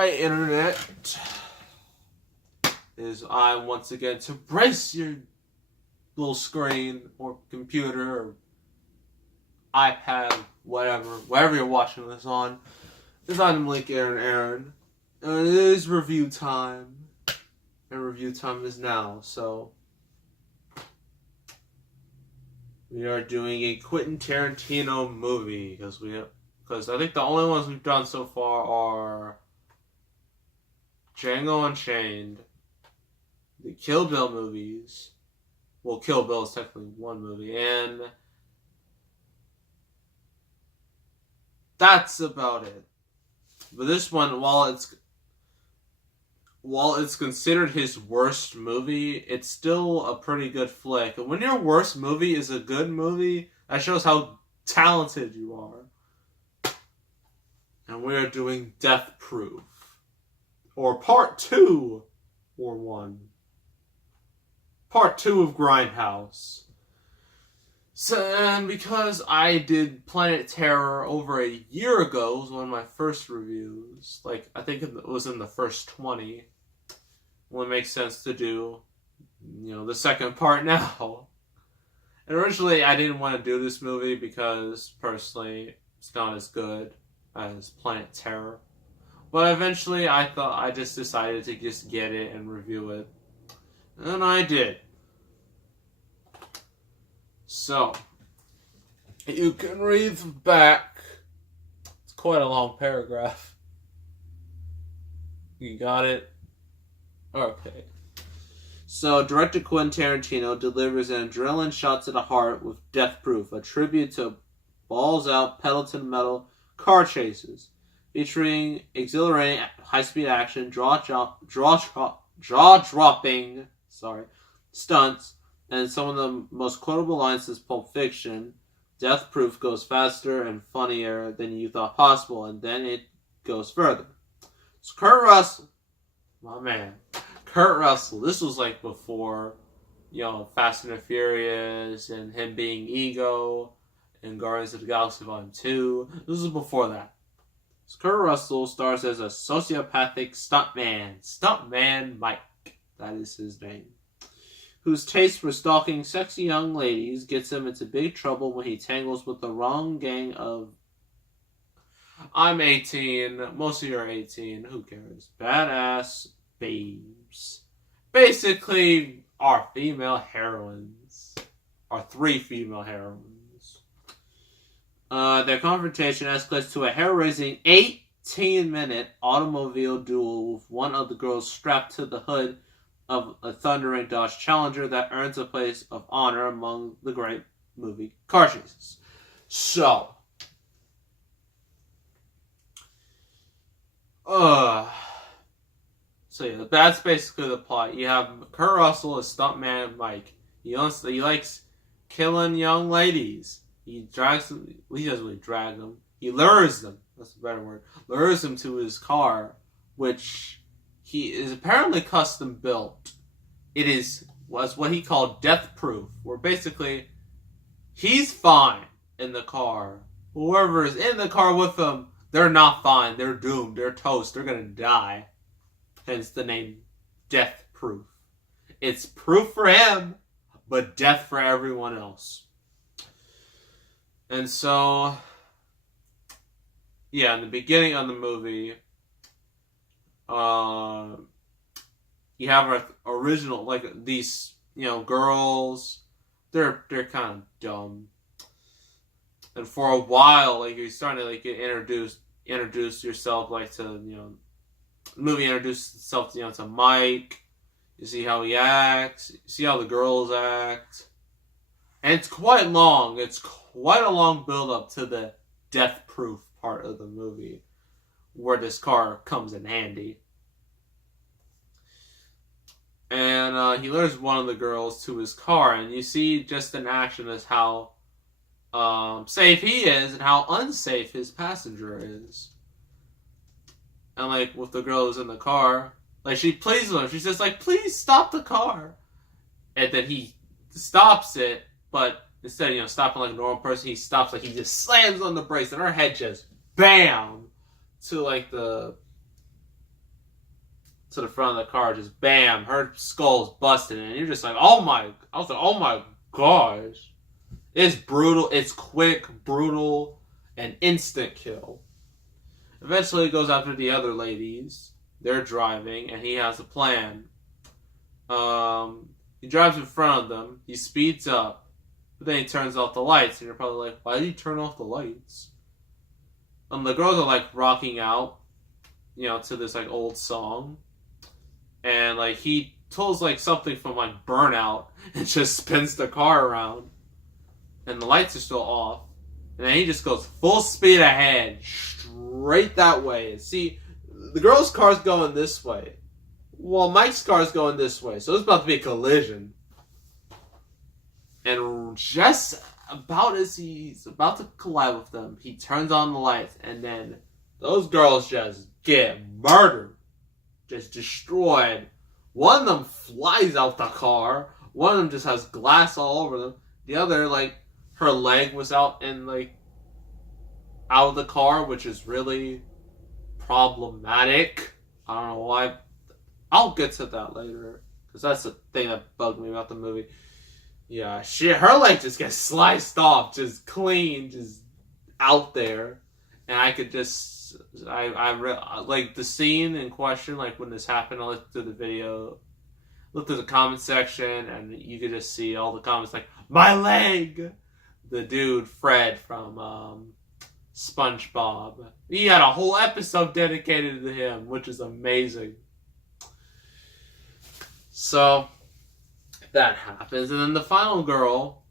Hi, Internet. Is I once again to brace your little screen or computer or iPad, whatever you're watching this on. Is I'm Link Aaron. And it is review time. And review time is now, so we are doing a Quentin Tarantino movie because I think the only ones we've done so far are Django Unchained, the Kill Bill movies. Well, Kill Bill is technically one movie, and that's about it. But this one, while it's considered his worst movie, it's still a pretty good flick. And when your worst movie is a good movie, that shows how talented you are. And we're doing Death Proof. Or Part 2, or 1. Part 2 of Grindhouse. So, and because I did Planet Terror over a year ago, it was one of my first reviews. I think it was in the first 20. Well, it makes sense to do, the second part now. And originally, I didn't want to do this movie because, personally, it's not as good as Planet Terror. But eventually, I just decided to just get it and review it. And I did. So, you can read back. It's quite a long paragraph. You got it? Okay. So, director Quentin Tarantino delivers an adrenaline shot to the heart with Death Proof, a tribute to balls-out pedal-to-the metal car chases, featuring exhilarating high-speed action, jaw-dropping stunts, and some of the most quotable lines is Pulp Fiction. Death Proof goes faster and funnier than you thought possible, and then it goes further. So Kurt Russell, my man, Kurt Russell, this was before, Fast and the Furious and him being Ego and Guardians of the Galaxy Volume 2. This was before that. So Kurt Russell stars as a sociopathic stuntman Mike, that is his name, whose taste for stalking sexy young ladies gets him into big trouble when he tangles with the wrong gang of, I'm 18, most of you are 18, who cares, badass babes. Basically, our female heroines. Our 3 female heroines. Their confrontation escalates to a hair-raising 18-minute automobile duel with one of the girls strapped to the hood of a thundering Dodge Challenger that earns a place of honor among the great movie car chases. So yeah, that's basically the plot. You have Kurt Russell as stuntman Mike. He likes killing young ladies. He drags them. He doesn't really drag them. He lures them. That's a better word. Lures them to his car, which he is apparently custom built. Was what he called Death Proof, where basically he's fine in the car. Whoever is in the car with him, they're not fine. They're doomed. They're toast. They're gonna die. Hence the name Death Proof. It's proof for him, but death for everyone else. And so, yeah, in the beginning of the movie, you have our original, these, girls, they're kind of dumb. And for a while, you're starting to, get introduce yourself, to, the movie introduces itself, to Mike. You see how he acts. You see how the girls act. And it's quite long. It's quite a long build-up to the Death Proof part of the movie, where this car comes in handy. And he lures one of the girls to his car, and you see just in action as how safe he is and how unsafe his passenger is. And with the girl who's in the car, she pleads with him. She says, please stop the car. And then he stops it, but instead of, stopping like a normal person, he stops, he just slams on the brakes, and her head just, BAM! To, to the front of the car, just bam, her skull's busted, and you're just like, oh my, I was like, oh my gosh. It's brutal, it's quick, brutal, and instant kill. Eventually, he goes after the other ladies. They're driving, and he has a plan. He drives in front of them. He speeds up, but then he turns off the lights, and you're probably like, why did he turn off the lights? The girls are like rocking out, to this like old song, and like he pulls like something from like Burnout and just spins the car around, and the lights are still off, and then he just goes full speed ahead, straight that way. See, the girl's car's going this way, while Mike's car's going this way, so it's about to be a collision. And just about as he's about to collide with them, he turns on the lights, and then those girls just get murdered, just destroyed. One of them flies out the car. One of them just has glass all over them. The other, like, her leg was out and like out of the car, which is really problematic. I don't know why. I'll get to that later, because that's the thing that bugged me about the movie. Yeah, her leg just gets sliced off, just clean, just out there. And I could just, like the scene in question, like when this happened, I looked through the video, looked through the comment section, and you could just see all the comments like, my leg! The dude, Fred from SpongeBob. He had a whole episode dedicated to him, which is amazing. So, that happens. And then the final girl,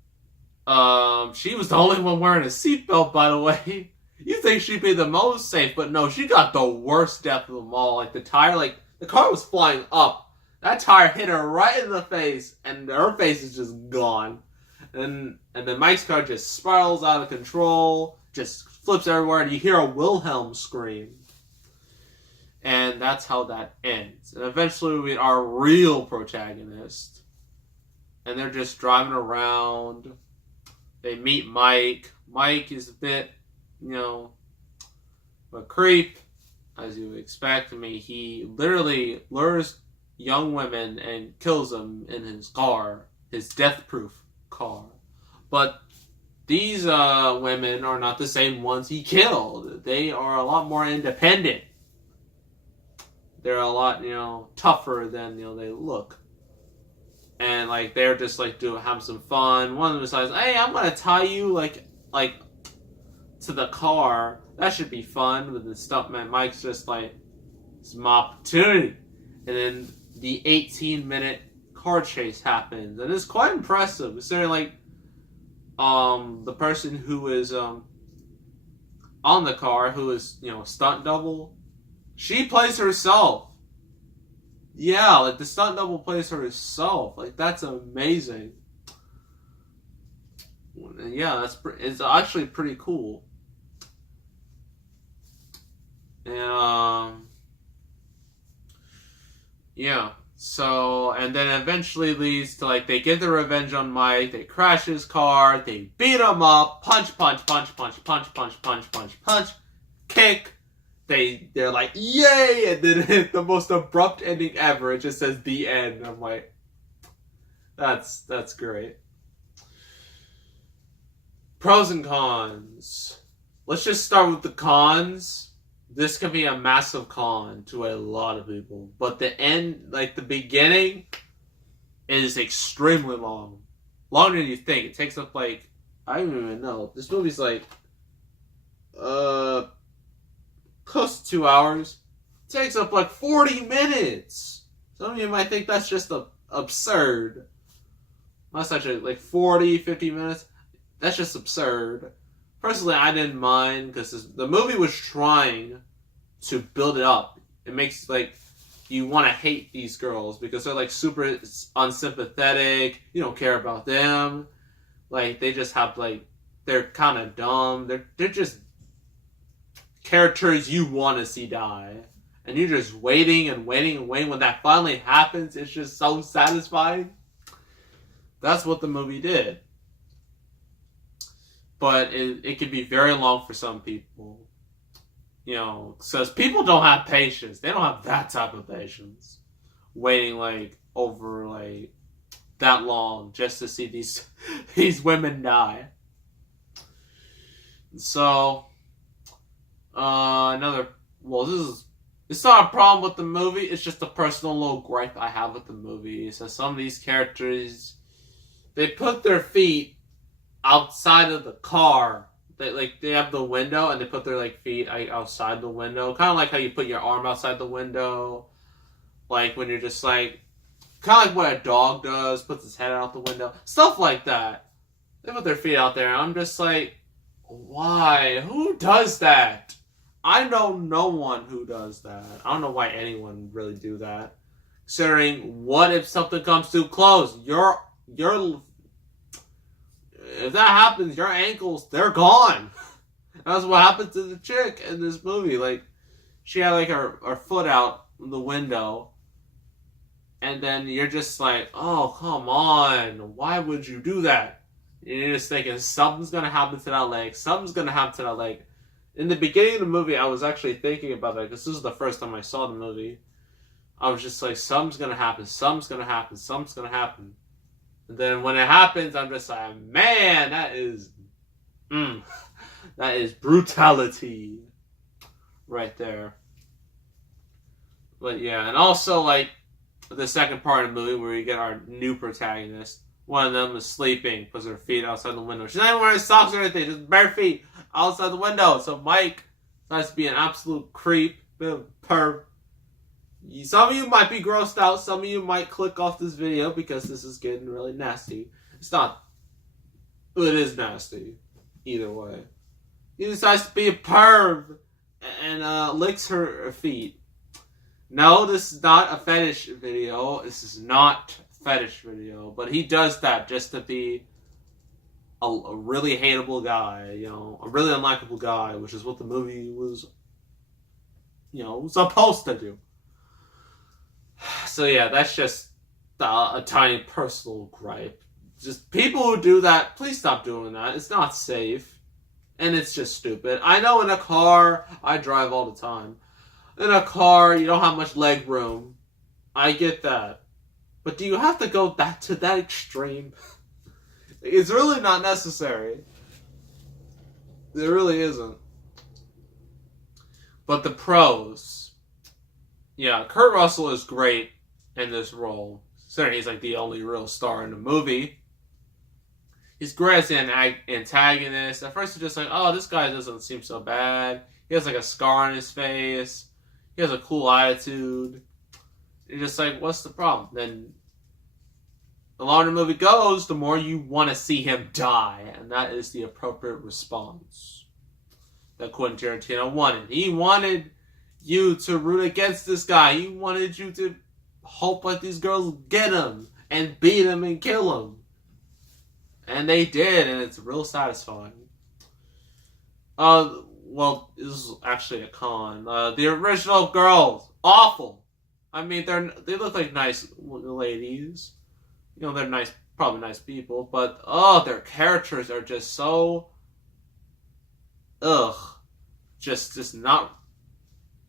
she was the only one wearing a seatbelt, by the way. You think she'd be the most safe, but no, she got the worst death of them all. Like, the tire, like, the car was flying up. That tire hit her right in the face, and her face is just gone. And then Mike's car just spirals out of control, just flips everywhere, and you hear a Wilhelm scream. And that's how that ends. And eventually we meet our real protagonist. And they're just driving around. They meet Mike. Mike is a bit, a creep, as you would expect. I mean, he literally lures young women and kills them in his car, his death-proof car. But these women are not the same ones he killed. They are a lot more independent. They're a lot, tougher than, they look. And, like, they're just, like, having some fun. One of them decides, hey, I'm gonna tie you, like, to the car. That should be fun. But the stuntman Mike's just like, it's my opportunity. And then the 18-minute car chase happens. And it's quite impressive. Considering, like, the person who is, on the car, who is, stunt double, she plays herself. Yeah, like, the stunt double plays herself. Like, that's amazing. And yeah, it's actually pretty cool. And, yeah. So, and then eventually leads to, like, they get their revenge on Mike, they crash his car, they beat him up, punch, punch, punch, punch, punch, punch, punch, punch, punch, kick. They're like, yay! And then the most abrupt ending ever. It just says the end. And I'm like, that's great. Pros and cons. Let's just start with the cons. This can be a massive con to a lot of people. But the end, like the beginning, is extremely long. Longer than you think. It takes up like, I don't even know. This movie's like, close to 2 hours. It takes up like 40 minutes. Some of you might think that's just absurd. That's actually like 40, 50 minutes. That's just absurd. Personally, I didn't mind because the movie was trying to build it up. It makes like you want to hate these girls because they're like super unsympathetic. You don't care about them. Like they just have like they're kind of dumb. They're just characters you want to see die, and you're just waiting and waiting and waiting. When that finally happens, it's just so satisfying. That's what the movie did. But it can be very long for some people. Says people don't have patience. They don't have that type of patience. Waiting like over like that long just to see these these women die. So another it's not a problem with the movie, it's just a personal little gripe I have with the movie. So some of these characters, they put their feet outside of the car. They have the window and they put their like feet outside the window. Kind of like how you put your arm outside the window. Like when you're just like, kind of like what a dog does, puts his head out the window. Stuff like that. They put their feet out there and I'm just like, why? Who does that? I know no one who does that. I don't know why anyone would really do that. Considering, what if something comes too close? If that happens, your ankles, they're gone. That's what happened to the chick in this movie. Like, she had like her foot out the window. And then you're just like, oh, come on. Why would you do that? And you're just thinking, something's going to happen to that leg. Something's going to happen to that leg. In the beginning of the movie, I was actually thinking about that, because this is the first time I saw the movie. I was just like, something's going to happen, something's going to happen, something's going to happen. And then when it happens, I'm just like, man, that is brutality right there. But yeah, and also like the second part of the movie where we get our new protagonist. One of them is sleeping, puts her feet outside the window. She's not even wearing socks or anything, just bare feet outside the window. So Mike decides to be an absolute creep, perv. Some of you might be grossed out. Some of you might click off this video because this is getting really nasty. It's not. It is nasty. Either way. He decides to be a perv and licks her feet. No, this is not a fetish video. This is not a fetish video. But he does that just to be a really hateable guy. A really unlikable guy, which is what the movie was, supposed to do. So yeah, that's just a tiny personal gripe. Just people who do that, please stop doing that. It's not safe. And it's just stupid. I know in a car, I drive all the time. In a car, you don't have much leg room. I get that. But do you have to go to that extreme? It's really not necessary. It really isn't. But the pros. Yeah, Kurt Russell is great in this role. Certainly he's like the only real star in the movie. He's great as an antagonist. At first you're just like, oh, this guy doesn't seem so bad. He has like a scar on his face. He has a cool attitude. You're just like, what's the problem? Then the longer the movie goes, the more you want to see him die. And that is the appropriate response that Quentin Tarantino wanted. He wanted you to root against this guy. He wanted you to hope like these girls get him and beat him and kill him. And they did, and it's real satisfying. Well, this is actually a con. The original girls, awful. I mean, they look like nice ladies. They're nice, probably nice people, but their characters are just so, just not.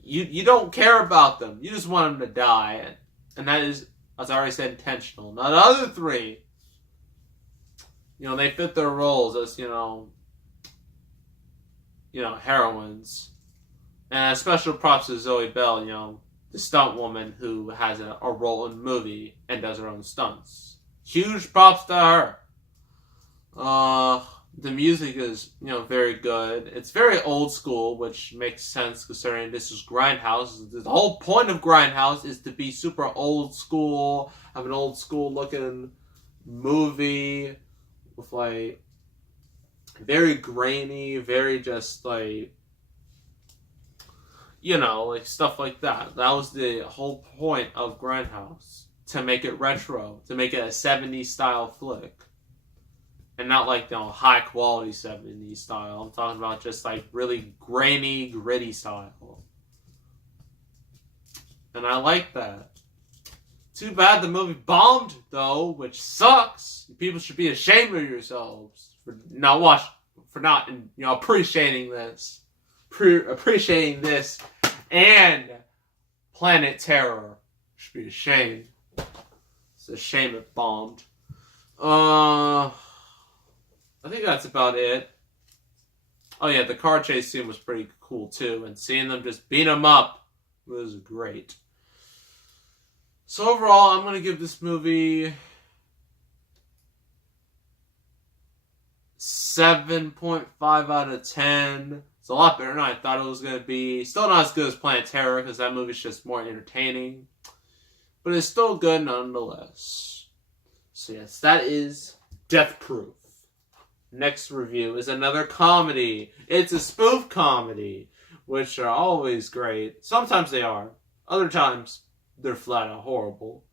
You don't care about them. You just want them to die, and that is, as I already said, intentional. Now the other three, they fit their roles as heroines. And special props to Zoe Bell, the stunt woman who has a role in the movie and does her own stunts. Huge props to her. The music is, very good. It's very old school, which makes sense considering this is Grindhouse. The whole point of Grindhouse is to be super old school, have an old school looking movie with like very grainy, very just like, like stuff like that. That was the whole point of Grindhouse. To make it retro. To make it a 70s style flick. And not like, high quality 70s style. I'm talking about just like really grainy, gritty style. And I like that. Too bad the movie bombed, though, which sucks. People should be ashamed of yourselves for not appreciating this. appreciating this, and Planet Terror. Should be ashamed. It's a shame it bombed. I think that's about it. Oh yeah, the car chase scene was pretty cool too, and seeing them just beat them up was great. So overall, I'm gonna give this movie 7.5 out of 10. It's a lot better than I thought it was gonna be. Still not as good as Planet Terror because that movie's just more entertaining, but it's still good nonetheless. So yes, that is Death Proof. Next review is another comedy. It's a spoof comedy, which are always great. Sometimes they are. Other times, they're flat out horrible.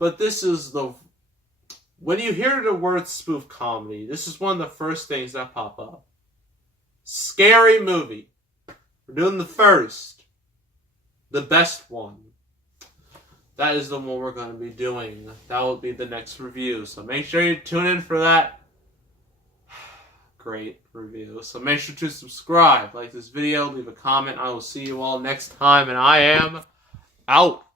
But this is the... When you hear the word spoof comedy, this is one of the first things that pop up. Scary movie. We're doing the first. The best one. That is the one we're going to be doing. That will be the next review. So make sure you tune in for that great review. So make sure to subscribe, like this video, leave a comment. I will see you all next time, and I am out.